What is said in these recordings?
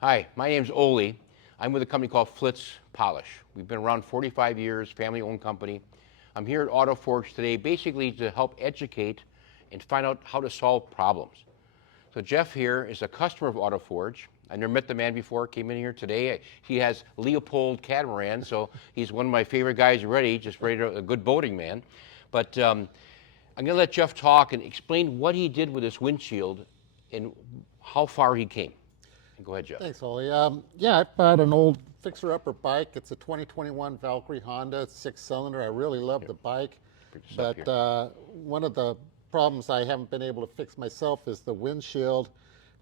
Hi, my name's Ole. I'm with a company called Flitz Polish. We've been around 45 years, family-owned company. I'm here at Auto Forge today basically to help educate and find out how to solve problems. So Jeff here is a customer of Auto Forge. I never met the man before, came in here today. He has Leopold catamaran, so he's one of my favorite guys already, just ready to, a good boating man. But I'm gonna let Jeff talk and explain what he did with this windshield and how far he came. Go ahead, Jeff. Thanks, Holly. Yeah, I bought an old fixer-upper bike. It's a 2021 Valkyrie Honda. It's 6-cylinder. I really love the bike, but one of the problems I haven't been able to fix myself is the windshield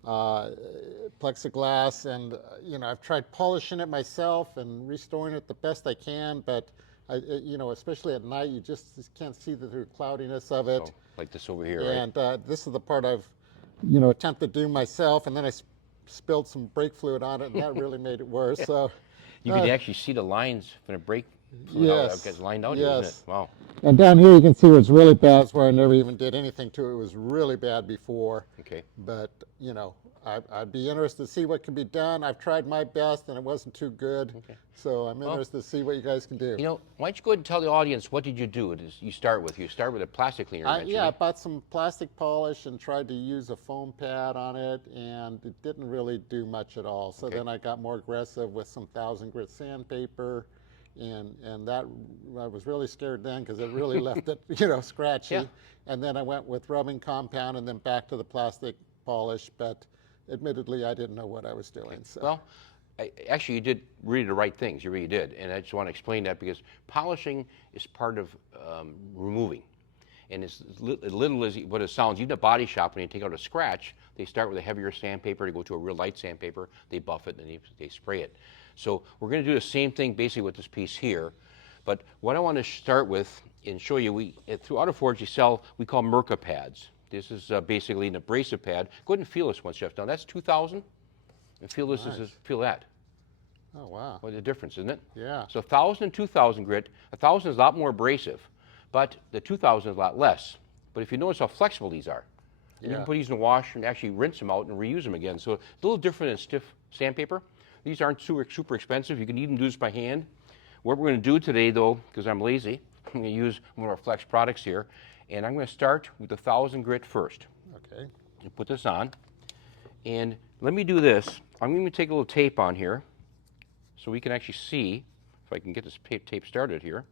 plexiglass, and I've tried polishing it myself and restoring it the best I can, but especially at night, you just can't see the cloudiness of it. So, like this over here, and right? This is the part I've attempted to do myself, and then I spilled some brake fluid on it, and that really made it worse. So you can actually see the lines from the brake fluid gets lined out here, isn't it? Wow. And down here you can see where it's really bad. It's where I never even did anything to it. It was really bad before. Okay. But I'd be interested to see what can be done. I've tried my best, and it wasn't too good. Okay. So I'm interested to see what you guys can do. Why don't you go ahead and tell the audience, what did you do? You start with a plastic cleaner eventually. Yeah, I bought some plastic polish and tried to use a foam pad on it, and it didn't really do much at all. So then I got more aggressive with some 1,000 grit sandpaper, and that, I was really scared then because it really left it scratchy. Yeah. And then I went with rubbing compound and then back to the plastic polish, but admittedly I didn't know what I was doing. So. Well, actually you did really the right things, you really did, and I just want to explain that because polishing is part of removing. And it's little as what it sounds. Even a body shop, when you take out a scratch, they start with a heavier sandpaper, they go to a real light sandpaper, they buff it, and then they spray it. So we're going to do the same thing basically with this piece here. But what I want to start with and show you, through Auto Forge you sell, we call Merca pads. This is basically an abrasive pad. Go ahead and feel this one, Jeff. Now that's 2,000. And feel this, feel that. Oh, wow. What a difference, isn't it? Yeah. So 1,000 and 2,000 grit. 1,000 is a lot more abrasive, but the 2,000 is a lot less. But if you notice how flexible these are, and you can put these in the wash and actually rinse them out and reuse them again. So a little different than stiff sandpaper. These aren't super expensive. You can even do this by hand. What we're going to do today, though, because I'm lazy, I'm going to use one of our Flitz products here, and I'm going to start with the 1,000 grit first. Okay. And put this on, and let me do this. I'm going to take a little tape on here so we can actually see, if I can get this tape started here.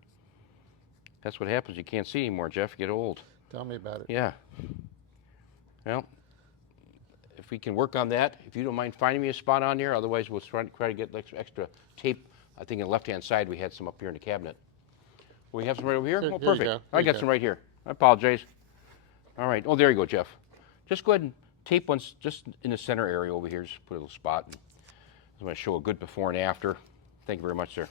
That's what happens. You can't see anymore, Jeff. You get old. Tell me about it. Yeah. Well, if we can work on that, if you don't mind finding me a spot on there, otherwise we'll try to get extra tape. I think on the left-hand side we had some up here in the cabinet. We have some right over here? Oh, perfect. I got some right here. I apologize. All right. Oh, there you go, Jeff. Just go ahead and tape one just in the center area over here. Just put a little spot. I'm going to show a good before and after. Thank you very much, sir.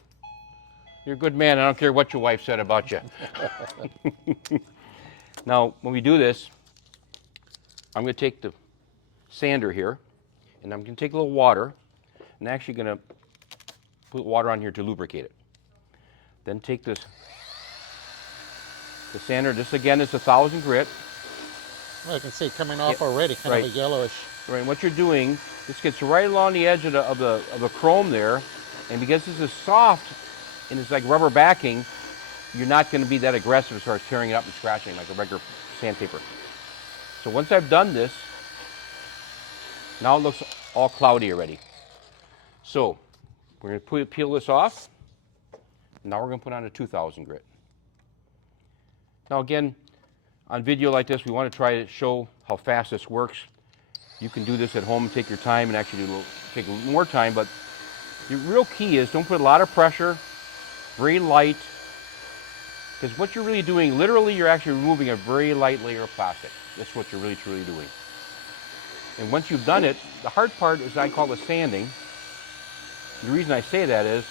You're a good man. I don't care what your wife said about you. Now, when we do this, I'm going to take the sander here, and I'm going to take a little water, and actually going to put water on here to lubricate it. Then take the sander. This again is 1,000 grit. Well, I can see it coming off already, kind of a yellowish. Right. And what you're doing, this gets right along the edge of the chrome there, and because this is soft and it's like rubber backing, you're not going to be that aggressive as far as tearing it up and scratching like a regular sandpaper. So once I've done this, now it looks all cloudy already. So we're going to peel this off. Now we're going to put on a 2,000 grit. Now again, on video like this, we want to try to show how fast this works. You can do this at home and take your time and actually take a little more time, but the real key is don't put a lot of pressure, very light, because what you're really doing, literally you're actually removing a very light layer of plastic. That's what you're really truly doing. And once you've done it, the hard part is I call the sanding. The reason I say that is,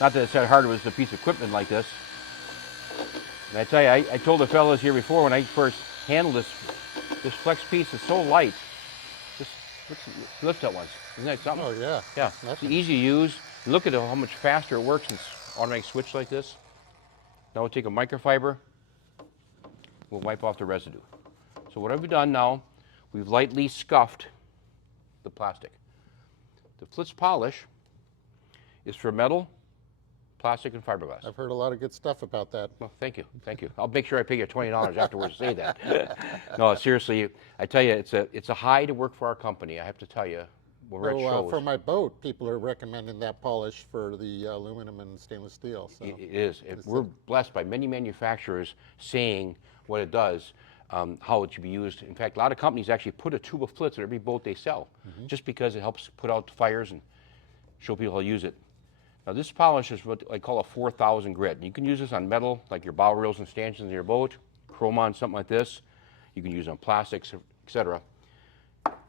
not that it's that hard, it was a piece of equipment like this. And I tell you, I told the fellas here before when I first handled this flex piece is so light. Just lift that once. Isn't that something? Oh, yeah. Yeah, it's easy to use. Look at how much faster it works in automatic switch like this. Now we'll take a microfiber. We'll wipe off the residue. So what have we done now? We've lightly scuffed the plastic. The Flitz polish is for metal, plastic, and fiberglass. I've heard a lot of good stuff about that. Well, thank you, thank you. I'll make sure I pay you $20 afterwards to say that. No, seriously, I tell you, it's a high to work for our company. I have to tell you, when we're at shows. For my boat, people are recommending that polish for the aluminum and stainless steel. So. It is. We're blessed by many manufacturers saying what it does, how it should be used. In fact, a lot of companies actually put a tube of Flitz in every boat they sell, just because it helps put out the fires and show people how to use it. Now this polish is what I call a 4000 grit. You can use this on metal, like your bow rails and stanchions in your boat, chrome on something like this. You can use it on plastics, etc.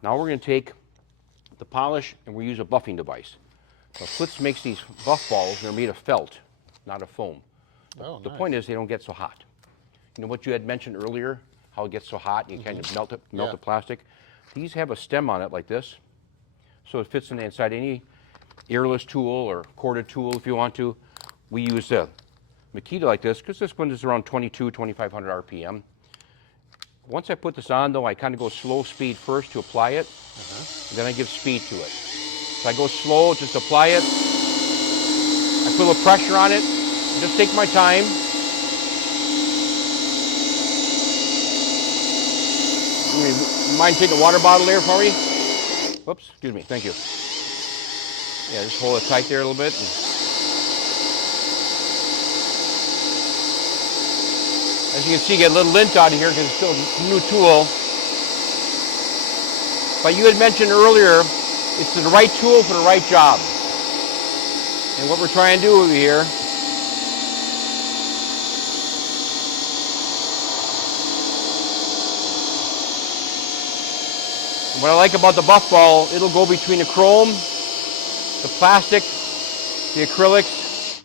Now we're going to take the polish and we use a buffing device. Now Flitz makes these buff balls, they're made of felt, not of foam. Oh, the nice. point is they don't get so hot. You know what you had mentioned earlier, how it gets so hot and you kind of melt the plastic? These have a stem on it like this, so it fits inside any earless tool or corded tool if you want to. We use a Makita like this because this one is around 2,500 RPM. Once I put this on though, I kind of go slow speed first to apply it, and then I give speed to it. So I go slow, just apply it. I put a little pressure on it, just take my time. You mind taking a water bottle there for me? Whoops, excuse me, thank you. Yeah, just hold it tight there a little bit. As you can see, get a little lint out of here because it's still a new tool. But you had mentioned earlier, it's the right tool for the right job. And what we're trying to do over here, what I like about the buff ball, it'll go between the chrome, the plastic, the acrylics.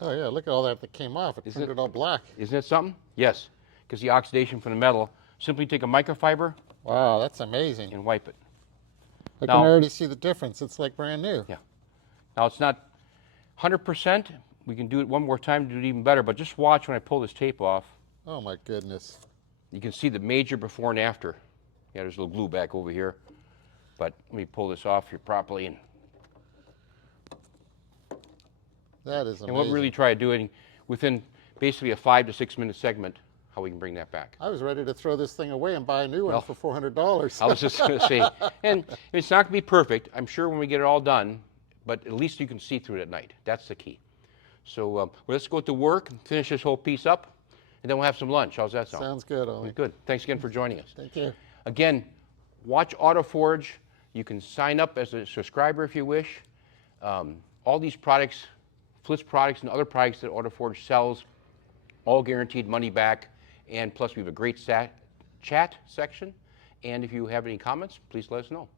Oh yeah, look at all that came off. It turned it all black. Isn't it something? Yes, because the oxidation from the metal. Simply take a microfiber Wow, that's amazing. and wipe it. I can already see the difference. It's like brand new. Yeah. Now it's not 100%. We can do it one more time to do it even better, but just watch when I pull this tape off. Oh my goodness. You can see the major before and after. Yeah, there's a little glue back over here. But let me pull this off here properly. And That is amazing. what we really try to do it within basically a 5 to 6 minute segment, how we can bring that back. I was ready to throw this thing away and buy a new one for $400. I was just going to say, and it's not going to be perfect. I'm sure when we get it all done, but at least you can see through it at night. That's the key. So well, let's go to work, finish this whole piece up, and then we'll have some lunch. How's that sound? Sounds good, Ollie. Good. Thanks again for joining us. Thank you. Again, watch AutoForge. You can sign up as a subscriber if you wish. All these products, Flitz products and other products that AutoForge sells, all guaranteed money back. And plus, we have a great chat section. And if you have any comments, please let us know.